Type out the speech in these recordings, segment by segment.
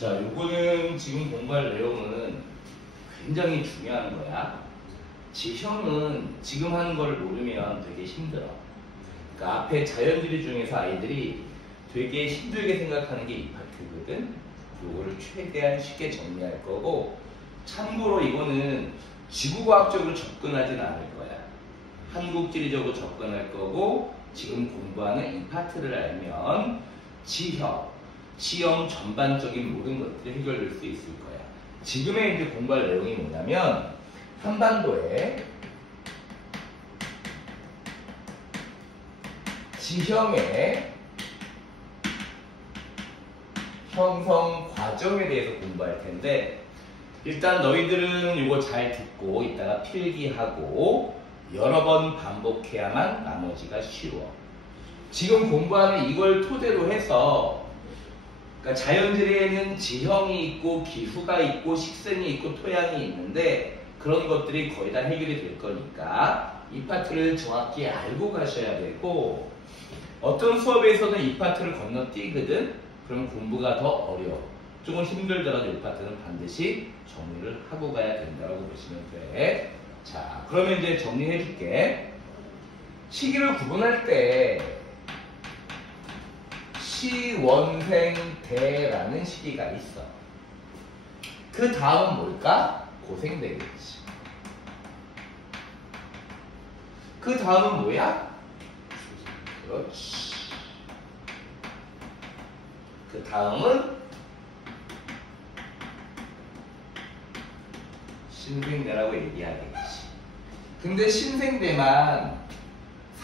자, 요거는 지금 공부할 내용은 굉장히 중요한 거야. 지형은 지금 하는 걸 모르면 되게 힘들어. 그러니까 앞에 자연지리 중에서 아이들이 되게 힘들게 생각하는 게 이 파트거든. 요거를 최대한 쉽게 정리할 거고, 참고로 이거는 지구과학적으로 접근하진 않을 거야. 한국지리적으로 접근할 거고, 지금 공부하는 이 파트를 알면 지형 전반적인 모든 것들이 해결될 수 있을 거야. 지금의 이제 공부할 내용이 뭐냐면, 한반도에 지형의 형성 과정에 대해서 공부할 텐데, 일단 너희들은 이거 잘 듣고 이따가 필기하고 여러 번 반복해야만 나머지가 쉬워. 지금 공부하는 이걸 토대로 해서, 그러니까 자연지리에는 지형이 있고 기후가 있고 식생이 있고 토양이 있는데 그런 것들이 거의 다 해결이 될 거니까 이 파트를 정확히 알고 가셔야 되고, 어떤 수업에서는 이 파트를 건너뛰거든. 그럼 공부가 더 어려워. 조금 힘들더라도 이 파트는 반드시 정리를 하고 가야 된다고 보시면 돼. 자, 그러면 이제 정리해 줄게. 시기를 구분할 때 시원생대라는 시기가 있어. 그 다음은 뭘까? 고생대겠지. 그 다음은 뭐야? 그렇지. 그 다음은 신생대라고 얘기하겠지. 근데 신생대만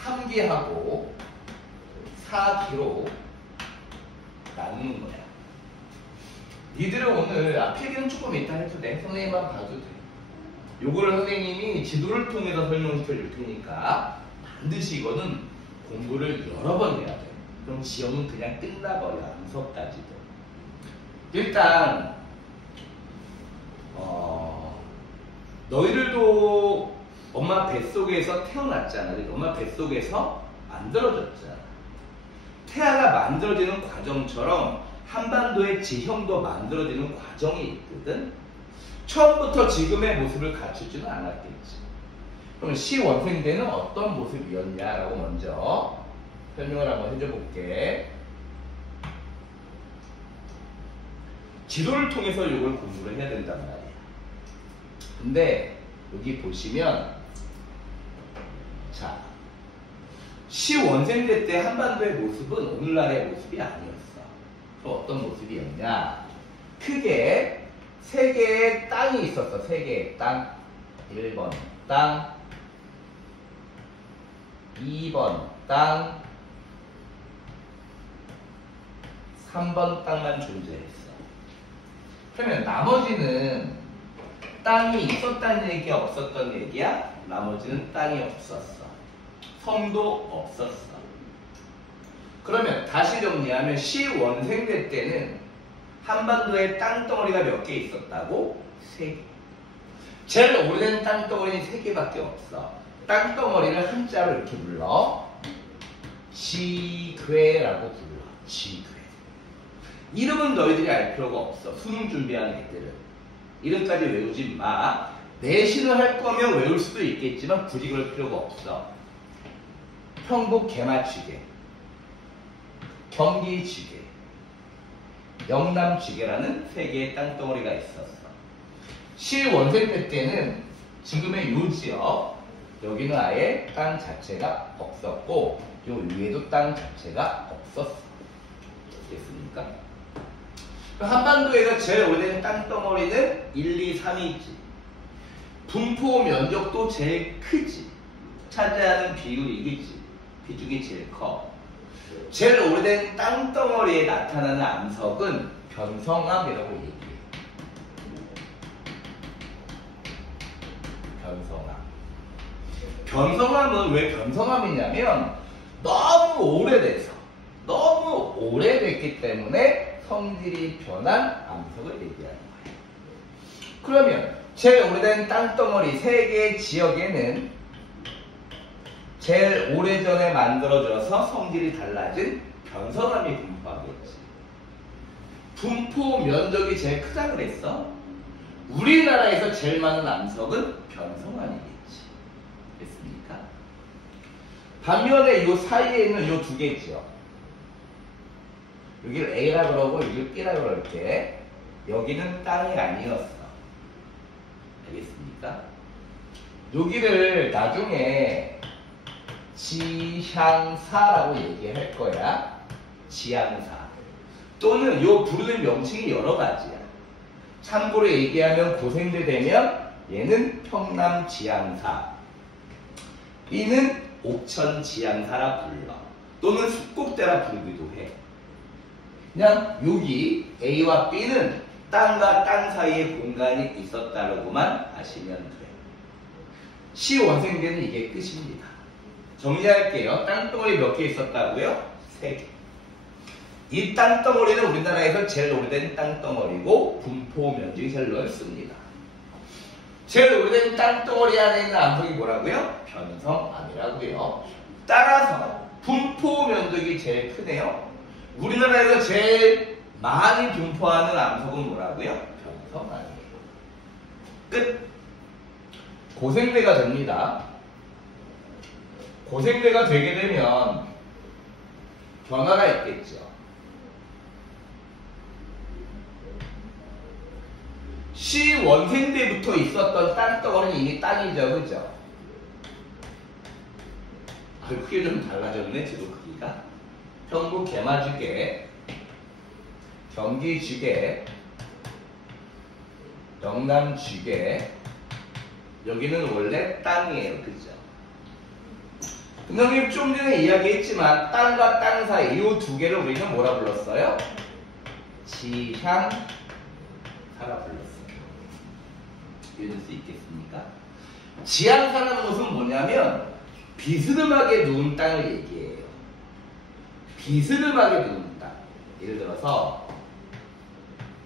3기하고 4기로 나누는 거야. 니들은 오늘 필기는 조금 이따 해도 돼. 선생님만 봐도 돼. 요거를 선생님이 지도를 통해서 설명시켜 줄 테니까 반드시 이거는 공부를 여러 번 해야 돼. 그럼 지형은 그냥 끝나버려. 암석까지도. 일단 너희들도 엄마 뱃속에서 태어났잖아. 엄마 뱃속에서 만들어졌잖아. 태아가 만들어지는 과정처럼 한반도의 지형도 만들어지는 과정이 있거든. 처음부터 지금의 모습을 갖추지는 않았겠지. 그럼 시원생대는 어떤 모습이었냐라고 먼저 설명을 한번 해줘 볼게. 지도를 통해서 이걸 공부를 해야 된단 말이야. 근데 여기 보시면, 자, 시원생대 때 한반도의 모습은 오늘날의 모습이 아니었어. 그럼 어떤 모습이었냐? 크게 세 개의 땅이 있었어. 세 개의 땅. 1번 땅, 2번 땅, 3번 땅만 존재했어. 그러면 나머지는 땅이 있었다는 얘기야, 없었던 얘기야? 나머지는 땅이 없었어. 섬도 없었어. 그러면 다시 정리하면 시원생대 때는 한반도에 땅덩어리가 몇 개 있었다고? 3개. 제일 오래된 땅덩어리는 3개밖에 없어. 땅덩어리를 한자로 이렇게 불러. 지괴라고 불러. 지괴. 이름은 너희들이 알 필요가 없어. 수능 준비하는 애들은. 이름까지 외우지 마. 내신을 할 거면 외울 수도 있겠지만 굳이 그럴 필요가 없어. 평북 개마쥐개, 경기 쥐개, 영남 쥐개라는 3개의 땅덩어리가 있었어. 시원생대 때는 지금의 요 지역, 여기는 아예 땅 자체가 없었고 요 위에도 땅 자체가 없었어. 됐습니까? 한반도에서 제일 오래된 땅덩어리는 1, 2, 3이 있지. 분포 면적도 제일 크지. 차지하는 비율이 이기지. 비중이 제일 커. 제일 오래된 땅덩어리에 나타나는 암석은 변성암이라고 얘기해. 변성암. 변성암은 왜 변성암이냐면 너무 오래돼서, 너무 오래됐기 때문에 성질이 변한 암석을 얘기하는 거예요. 그러면 제일 오래된 땅덩어리 3개의 지역에는 제일 오래전에 만들어져서 성질이 달라진 변성암이 분포하겠지. 분포 면적이 제일 크다 그랬어. 우리나라에서 제일 많은 암석은 변성암이겠지. 됐습니까? 반면에 이 사이에 있는 이 두 개 있죠. 여기를 A라 그러고 여기를 B라 그럴게. 여기는 땅이 아니었어. 알겠습니까? 여기를 나중에 지향사라고 얘기할 거야. 지향사. 또는 요 부르는 명칭이 여러 가지야. 참고로 얘기하면 고생대 되면 얘는 평남 지향사, B는 옥천 지향사라 불러. 또는 숲곡대라 부르기도 해. 그냥 여기 A와 B는 땅과 땅 사이에 공간이 있었다라고만 아시면 돼. 시원생대는 이게 끝입니다. 정리할게요. 땅덩어리 몇 개 있었다고요? 3개. 이 땅덩어리는 우리나라에서 제일 오래된 땅덩어리고 분포 면적이 제일 넓습니다. 제일 오래된 땅덩어리 안에 있는 암석이 뭐라고요? 변성암이라고요. 따라서 분포 면적이 제일 크네요. 우리나라에서 제일 많이 분포하는 암석은 뭐라고요? 변성암이에요. 끝. 고생대가 됩니다. 고생대가 되게 되면 변화가 있겠죠. 시원생대부터 있었던 땅덩어리는 이미 땅이죠, 그죠? 크게 좀 달라졌네, 지도 크기가. 평북 개마주계, 경기주계, 영남주계, 여기는 원래 땅이에요, 그죠? 선생님 좀 전에 이야기했지만 땅과 땅 사이 이 두 개를 우리는 뭐라 불렀어요? 지향사라 불렀어요. 이해될 수 있겠습니까? 지향사라는 것은 뭐냐면 비스름하게 누운 땅을 얘기해요. 비스름하게 누운 땅. 예를 들어서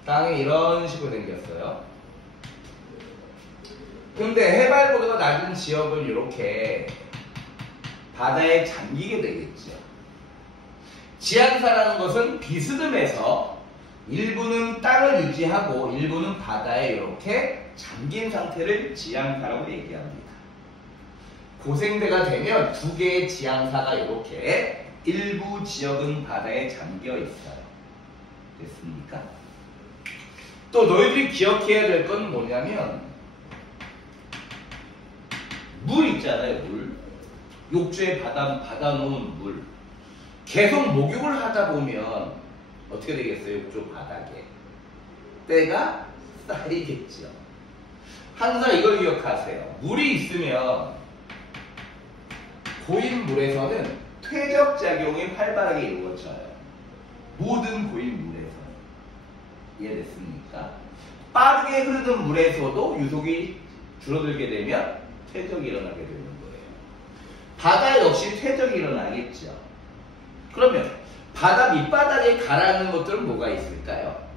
땅이 이런 식으로 생겼어요. 근데 해발고도가 낮은 지역을 이렇게 바다에 잠기게 되겠죠. 지향사라는 것은 비스듬해서 일부는 땅을 유지하고 일부는 바다에 이렇게 잠긴 상태를 지향사라고 얘기합니다. 고생대가 되면 두 개의 지향사가 이렇게 일부 지역은 바다에 잠겨 있어요. 됐습니까? 또 너희들이 기억해야 될 건 뭐냐면 물 있잖아요, 물. 욕조에 받아놓은 물. 계속 목욕을 하다 보면 어떻게 되겠어요? 욕조 바닥에 때가 쌓이겠죠. 항상 이걸 기억하세요. 물이 있으면 고인 물에서는 퇴적작용이 활발하게 이루어져요. 모든 고인 물에서는. 이해됐습니까? 빠르게 흐르는 물에서도 유속이 줄어들게 되면 퇴적이 일어나게 되는 거예요. 바다 역시 퇴적이 일어나겠죠. 그러면 바다 밑바닥에 가라앉는 것들은 뭐가 있을까요?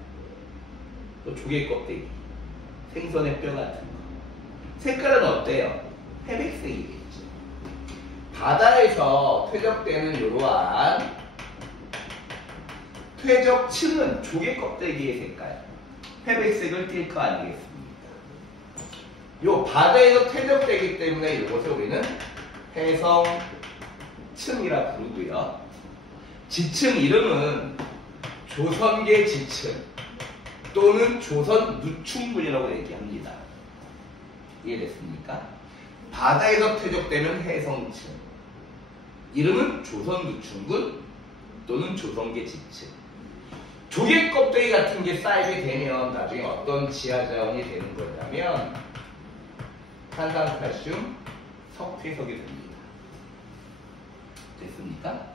조개 껍데기, 생선의 뼈 같은 거. 색깔은 어때요? 회백색이겠죠. 바다에서 퇴적되는 이러한 퇴적층은 조개 껍데기의 색깔, 회백색을 띌 거 아니겠습니까? 요 바다에서 퇴적되기 때문에 이것을 우리는 해성층이라 부르고요. 지층 이름은 조선계 지층 또는 조선 누충군이라고 얘기합니다. 이해됐습니까? 바다에서 퇴적되는 해성층 이름은 조선 누충군 또는 조선계 지층. 조개 껍데기 같은 게 쌓이게 되면 나중에 어떤 지하자원이 되는 거냐면 탄산칼슘, 석회석이 됩니다. 됐습니까?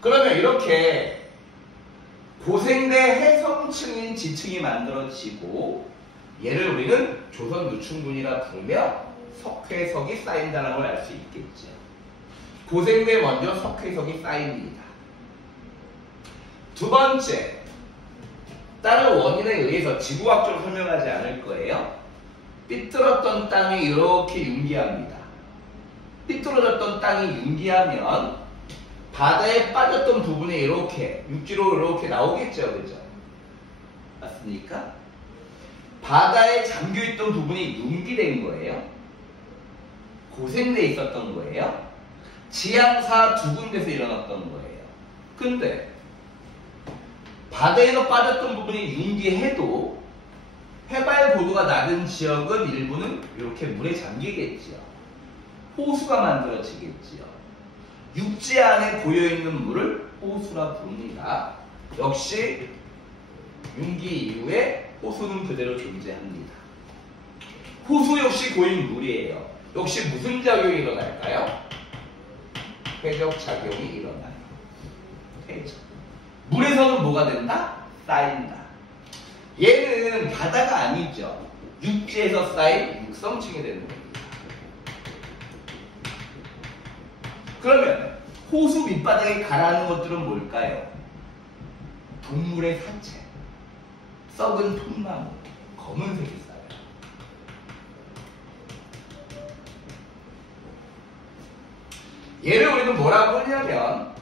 그러면 이렇게 고생대 해성층인 지층이 만들어지고 얘를 우리는 조선 누충군이라 부르며 석회석이 쌓인다는 걸 알 수 있겠죠. 고생대 먼저 석회석이 쌓입니다. 두 번째, 다른 원인에 의해서 지구학적으로 설명하지 않을 거예요. 삐뚤었던 땅이 이렇게 융기합니다. 삐뚤어졌던 땅이 융기하면 바다에 빠졌던 부분이 이렇게 육지로 이렇게 나오겠죠, 그죠? 맞습니까? 바다에 잠겨있던 부분이 융기된 거예요. 고생돼 있었던 거예요. 지향사 두 군데서 일어났던 거예요. 근데 바다에서 빠졌던 부분이 융기해도 해발 고도가 낮은 지역은 일부는 이렇게 물에 잠기겠지요. 호수가 만들어지겠지요. 육지 안에 고여있는 물을 호수라 부릅니다. 역시 융기 이후에 호수는 그대로 존재합니다. 호수 역시 고인 물이에요. 역시 무슨 작용이 일어날까요? 회적 작용이 일어나요. 회적. 물에서는 뭐가 된다? 쌓인다. 얘는 바다가 아니죠. 육지에서 쌓인 육성층이 되는 겁니다. 그러면 호수 밑바닥에 가라앉는 것들은 뭘까요? 동물의 사체, 썩은 통나무, 검은색이 쌓여요. 얘를 우리는 뭐라고 하냐면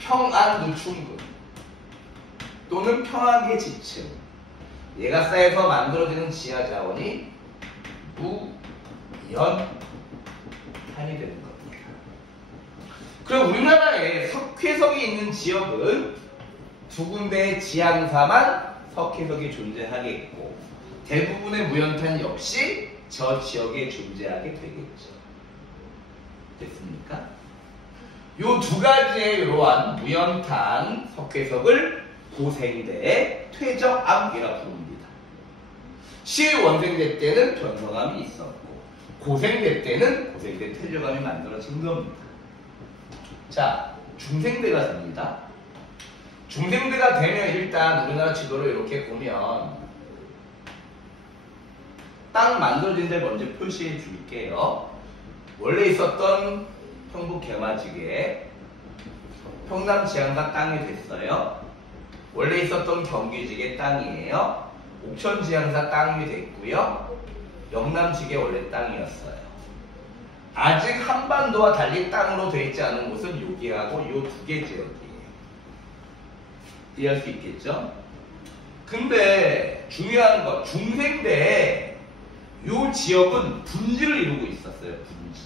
평안노충근 또는 평화계 지층, 얘가 쌓여서 만들어지는 지하 자원이 무연탄이 되는 겁니다. 그럼 우리나라에 석회석이 있는 지역은 두 군데의 지향사만 석회석이 존재하겠고 대부분의 무연탄 역시 저 지역에 존재하게 되겠죠. 됐습니까? 요 두 가지의 이러한 무연탄 석회석을 고생대, 퇴적암이라 부릅니다. 시원생대 때는 변성암이 있었고 고생대 때는 고생대 퇴적암이 만들어진 겁니다. 자, 중생대가 됩니다. 중생대가 되면 일단 우리나라 지도를 이렇게 보면 땅 만들어진 데 먼저 표시해 줄게요. 원래 있었던 평북 개마지계 평남 지향사 땅이 됐어요. 원래 있었던 경기지계 땅이에요. 옥천 지향사 땅이 됐고요. 영남지계 원래 땅이었어요. 아직 한반도와 달리 땅으로 되어 있지 않은 곳은 여기하고 요 두 개 지역이에요. 이해할 수 있겠죠? 근데 중요한 거 중생대에 요 지역은 분지를 이루고 있었어요. 분지.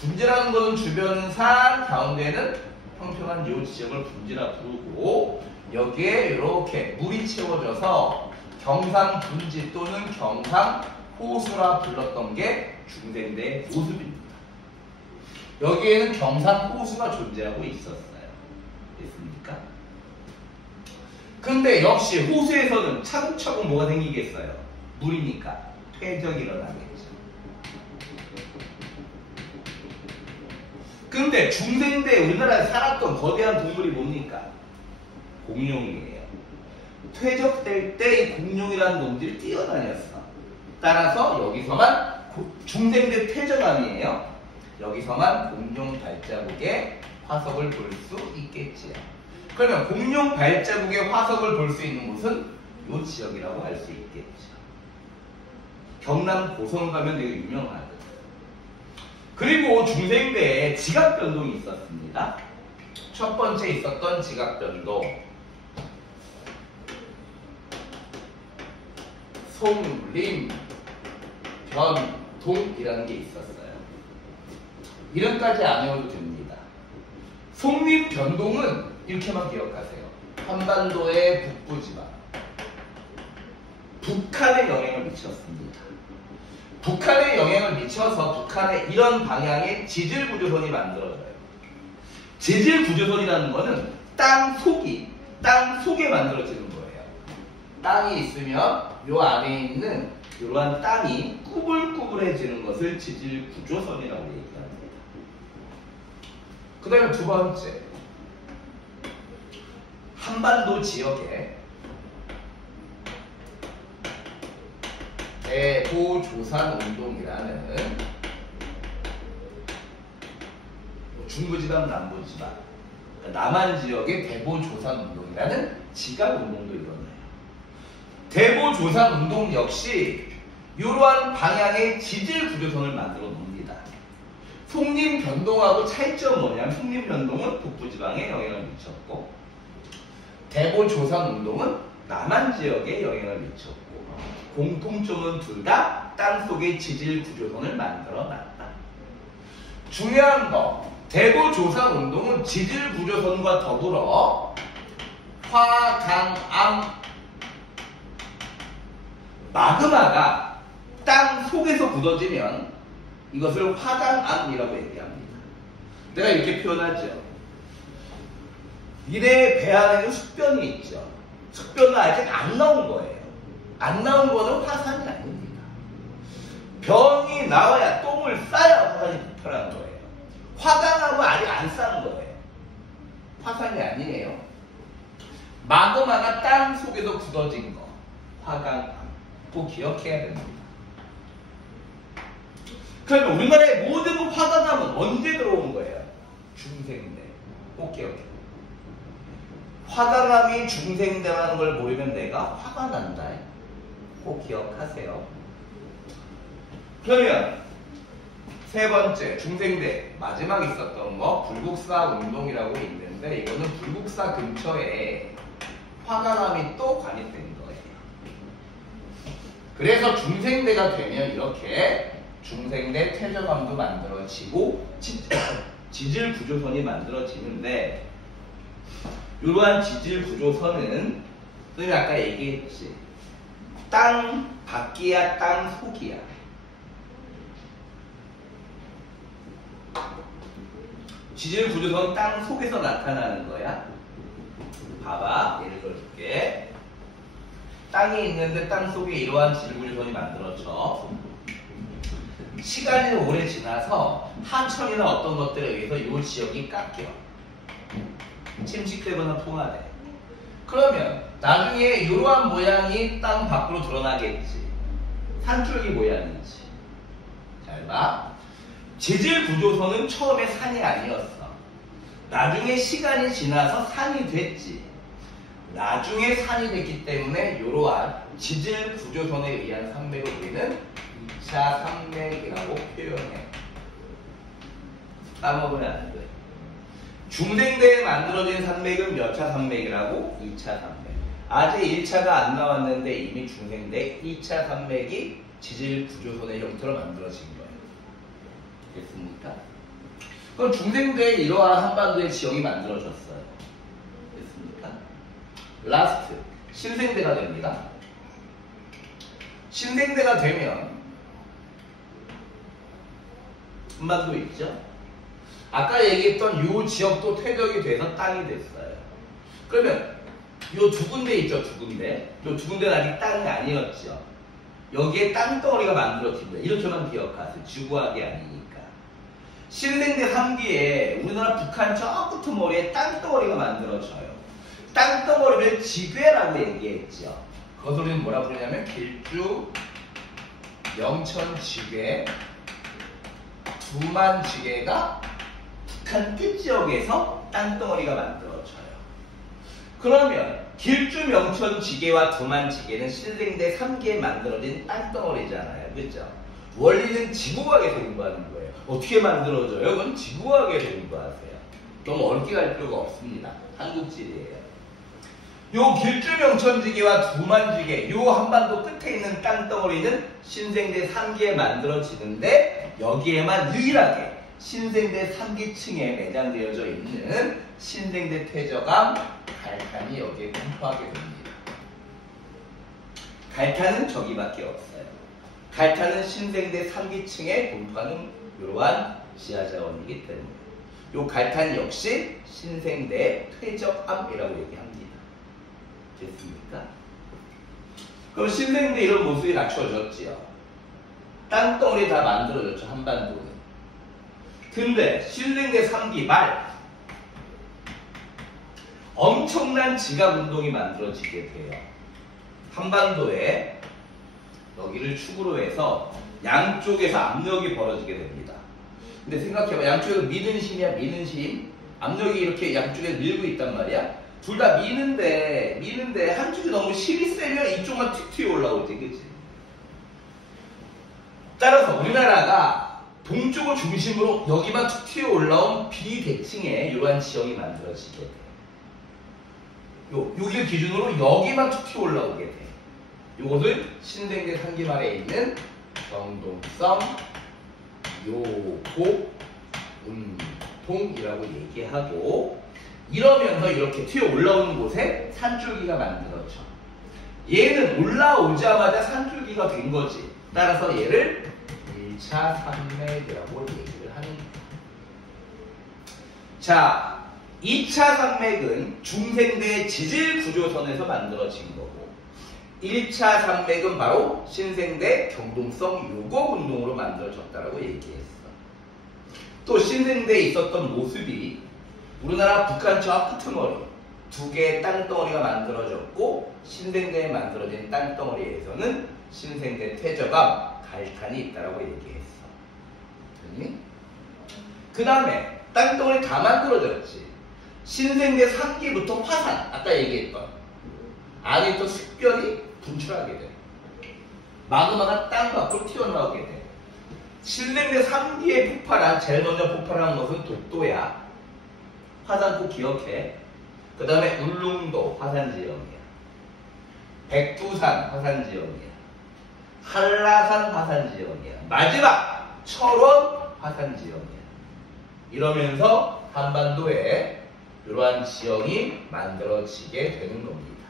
분지라는 것은 주변 산 가운데는 평평한 요 지역을 분지라 부르고 여기에 이렇게 물이 채워져서 경상 분지 또는 경상 호수라 불렀던 게 중생대의 모습입니다. 여기에는 경상 호수가 존재하고 있었어요. 됐습니까? 근데 역시 호수에서는 차곡차곡 뭐가 생기겠어요? 물이니까 퇴적이 일어나겠죠. 근데 중생대에 우리나라에 살았던 거대한 동물이 뭡니까? 공룡이에요. 퇴적될 때 이 공룡이라는 놈들이 뛰어다녔어. 따라서 여기서만 중생대 퇴적암이에요. 여기서만 공룡 발자국의 화석을 볼 수 있겠지요. 그러면 공룡 발자국의 화석을 볼 수 있는 곳은 이 지역이라고 할 수 있겠죠. 경남 고성 가면 되게 유명하거든요. 그리고 중생대에 지각변동이 있었습니다. 첫 번째 있었던 지각변동, 송림 변동이라는 게 있었어요. 이름까지 안 외워도 됩니다. 송림 변동은 이렇게만 기억하세요. 한반도의 북부지방, 북한에 영향을 미쳤습니다. 북한에 영향을 미쳐서 북한의 이런 방향의 지질 구조선이 만들어져요. 지질 구조선이라는 거는 땅 속에 만들어지는 거예요. 땅이 있으면 요 안에 있는 이러한 땅이 꾸불꾸불해지는 것을 지질 구조선이라고 얘기합니다. 그 다음에 두 번째, 한반도 지역에 대보조산운동이라는 중부지방, 남부지방, 남한 지역의 대보조산운동이라는 지각운동도 일어나요. 대보조산운동 역시 이러한 방향의 지질구조선을 만들어 놓습니다. 송림변동하고 차이점은 뭐냐면 송림변동은 북부지방에 영향을 미쳤고 대보조산운동은 남한 지역에 영향을 미쳤고 공통점은 둘 다 땅속의 지질 구조선을 만들어 놨다. 중요한 거, 대구 조상 운동은 지질 구조선과 더불어 화, 강, 암, 마그마가 땅 속에서 굳어지면 이것을 화강암이라고 얘기합니다. 내가 이렇게 표현하죠. 미래의 배 안에는 숙변이 있죠. 숙변은 아직 안 나온 거예요. 안 나온 거는 화산이 아닙니다. 병이 나와야 똥을 싸야 화산이 부풀어난 거예요. 화강암은 아직 안 쌓은 거예요. 화산이 아니에요. 마그마가 땅 속에서 굳어진 거, 화강암. 꼭 기억해야 됩니다. 그러면 우리나라의 모든 화강암은 언제 들어온 거예요? 중생대. 꼭 기억해요. 화강암이 중생대라는 걸 모르면 내가 화가 난다. 꼭 기억하세요. 그러면 세 번째 중생대 마지막 있었던 거 불국사 운동이라고 있는데 이거는 불국사 근처에 화강암이 또 관입된 거예요. 그래서 중생대가 되면 이렇게 중생대 퇴적암도 만들어지고 지질 구조선이 만들어지는데 이러한 지질 구조선은 선생님이 아까 얘기했지. 땅 밖이야 땅 속이야. 지질 구조선 땅 속에서 나타나는 거야. 봐봐, 예를 들어줄게. 땅이 있는데 땅 속에 이러한 지질 구조선이 만들어져. 시간이 오래 지나서 하천이나 어떤 것들에 의해서 이 지역이 깎여. 침식되거나 통화돼. 그러면 나중에 이러한 모양이 땅 밖으로 드러나겠지. 산줄기 모양이지. 잘 봐. 지질 구조선은 처음에 산이 아니었어. 나중에 시간이 지나서 산이 됐지. 나중에 산이 됐기 때문에 이러한 지질 구조선에 의한 산맥을 우리는 2차 산맥이라고 표현해. 까먹으면 안 돼. 중생대에 만들어진 산맥은 몇 차 산맥이라고? 2차 산맥. 아직 1차가 안 나왔는데 이미 중생대 2차 산맥이 지질 구조선의 형태로 만들어진 거예요. 됐습니까? 그럼 중생대에 이러한 한반도의 지형이 만들어졌어요. 됐습니까? 라스트 신생대가 됩니다. 신생대가 되면 한반도 있죠? 아까 얘기했던 이 지역도 퇴적이 돼서 땅이 됐어요. 그러면 이 두 군데 있죠, 두 군데. 이 두 군데는 아직 땅이 아니었죠. 여기에 땅덩어리가 만들어진 거예요. 이렇게만 기억하세요. 지구학이 아니니까. 신생대 3기에 우리나라 북한 저 끝머리에 땅덩어리가 만들어져요. 땅덩어리를 지괴라고 얘기했죠. 그것을 우리는 뭐라 부르냐면 길주, 명천지괴, 두만지괴가 북한 끝지역에서 땅덩어리가 만들어져요. 그러면 길주, 명천지괴와 두만지괴는 신생대 3기에 만들어진 땅덩어리잖아요. 그렇죠? 원리는 지구과학에서 공부하는 거예요. 어떻게 만들어져요? 그건 지구과학에서 공부하세요. 너무 어렵게 갈 필요가 없습니다. 한국지리예요. 요 길주, 명천지괴와 두만지괴, 요 한반도 끝에 있는 땅덩어리는 신생대 3기에 만들어지는데 여기에만 유일하게 신생대 3기층에 매장되어져 있는 신생대 퇴적암 갈탄이 여기에 분포하게 됩니다. 갈탄은 저기밖에 없어요. 갈탄은 신생대 3기층에 분포하는 이러한 지하자원이기 때문에 이 갈탄 역시 신생대 퇴적암이라고 얘기합니다. 됐습니까? 그럼 신생대 이런 모습이 갖춰졌지요. 땅덩어리 다 만들어졌죠, 한반도는. 근데 신생대 3기 말 엄청난 지각운동이 만들어지게 돼요. 한반도에 여기를 축으로 해서 양쪽에서 압력이 벌어지게 됩니다. 근데 생각해봐. 양쪽에서 미는 힘이야, 미는 힘. 압력이 이렇게 양쪽에 밀고 있단 말이야. 둘 다 미는데 한쪽이 너무 힘이 세면 이쪽만 틱 튀어 올라오지, 그치? 따라서 우리나라가 동쪽을 중심으로 여기만 툭 튀어 올라온 비대칭의 이러한 지형이 만들어지게 돼요. 여기를 기준으로 여기만 툭 튀어 올라오게 돼. 이것을 신생대 상기말에 있는 경동성 요고 운동이라고 얘기하고, 이러면서 이렇게 튀어 올라오는 곳에 산줄기가 만들어져. 얘는 올라오자마자 산줄기가 된 거지. 따라서 얘를 1차 산맥이라고 얘기를 하는 거야. 자, 2차 산맥은 중생대 지질 구조선에서 만들어진 거고, 1차 산맥은 바로 신생대 경동성 요거 운동으로 만들어졌다라고 얘기했어. 또 신생대에 있었던 모습이 우리나라 북한처와 끄트머리 두 개의 땅덩어리가 만들어졌고, 신생대에 만들어진 땅덩어리에서는 신생대 퇴저감, 갈탄이 있다라고 얘기했어. 됐니? 그 다음에 땅덩어리 다 만들어졌지. 신생대 3기부터 화산, 아까 얘기했던 안에 있던 습변이 분출하게 돼. 마그마가 땅 밖으로 튀어나오게 돼. 신생대 3기에 폭발한, 제일 먼저 폭발한 것은 독도야. 화산 꼭 기억해. 그 다음에 울릉도 화산지형이야. 백두산 화산지형이야. 한라산 화산지형이야. 마지막 철원 화산지형이야. 이러면서 한반도에 이러한 지형이 만들어지게 되는 겁니다.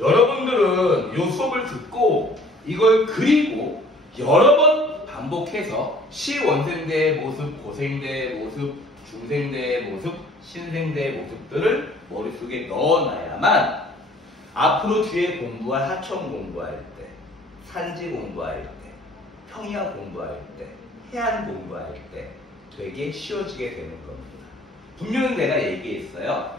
여러분들은 이 수업을 듣고 이걸 그리고 여러 번 반복해서 시원생대의 모습, 고생대의 모습, 중생대의 모습, 신생대의 모습들을 머릿속에 넣어놔야만 앞으로 뒤에 공부할 하청 공부할 때, 산지 공부할 때, 평야 공부할 때, 해안 공부할 때 되게 쉬워지게 되는 겁니다. 분명히 내가 얘기했어요.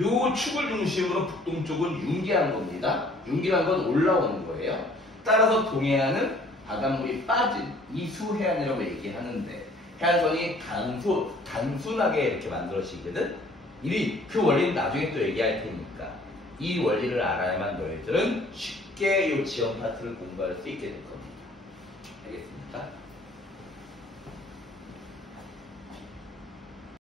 요 축을 중심으로 북동쪽은 융기한 겁니다. 융기란 건 올라오는 거예요. 따라서 동해안은 바닷물이 빠진 이수해안이라고 얘기하는데, 해안선이 단순하게 이렇게 만들어지거든. 그 원리는 나중에 또 얘기할 테니까 이 원리를 알아야만 너희들은 쉽게 이 지형 파트를 공부할 수 있게 될 겁니다. 알겠습니까?